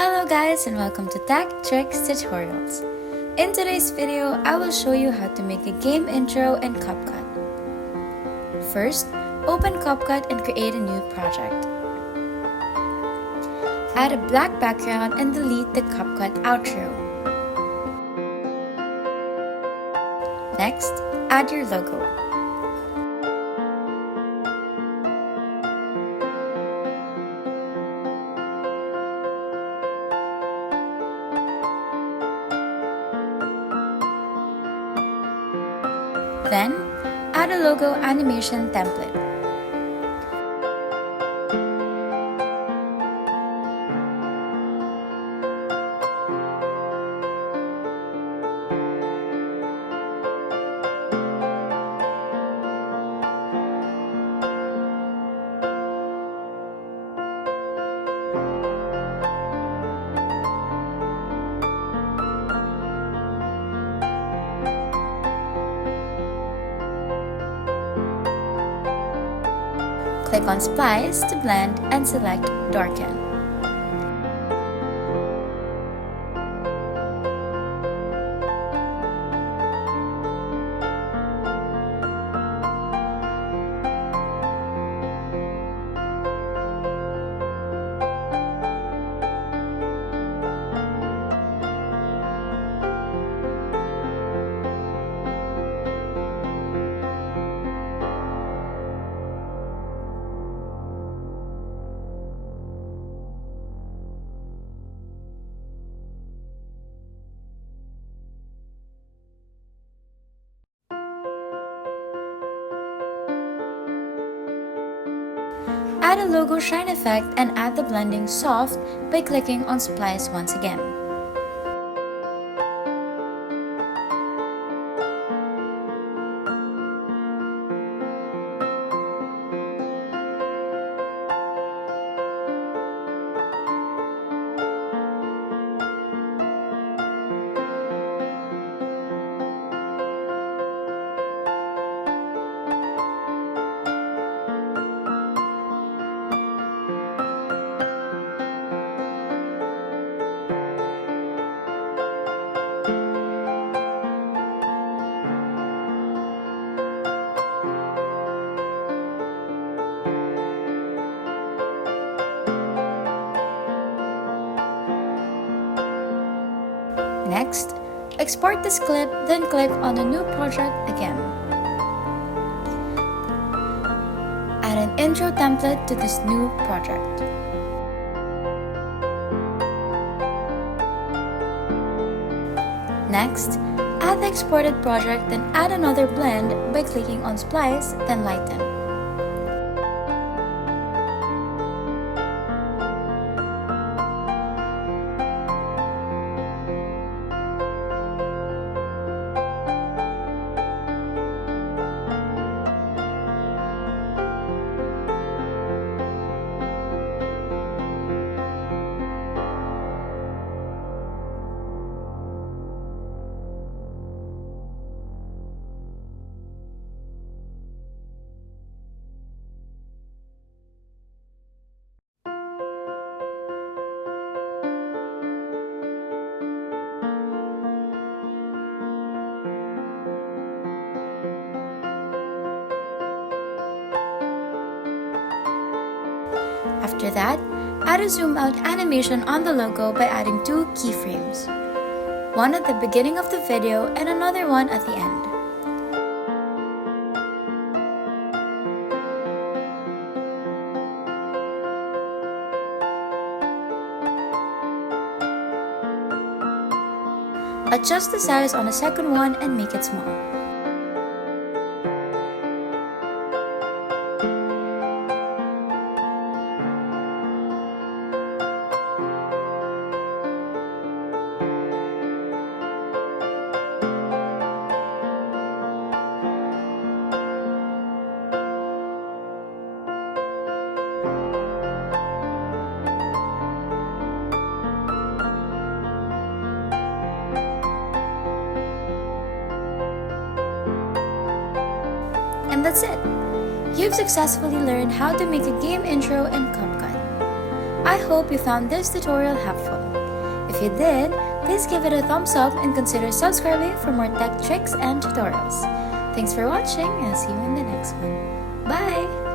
Hello guys and welcome to Tech Tricks Tutorials. In today's video, I will show you how to make a game intro in CapCut. First, open CapCut and create a new project. Add a black background and delete the CapCut outro. Next, add your logo. Then, add a logo animation template. Click on Splice to blend and select Darken. Add a logo shine effect and add the blending soft by clicking on Splice once again. Next, export this clip, then click on the new project again. Add an intro template to this new project. Next, add the exported project, then add another blend by clicking on Splice, then Lighten. After that, add a zoom out animation on the logo by adding two keyframes, one at the beginning of the video and another one at the end. Adjust the size on the second one and make it small. And that's it! You've successfully learned how to make a game intro in CapCut. I hope you found this tutorial helpful. If you did, please give it a thumbs up and consider subscribing for more tech tricks and tutorials. Thanks for watching and see you in the next one. Bye!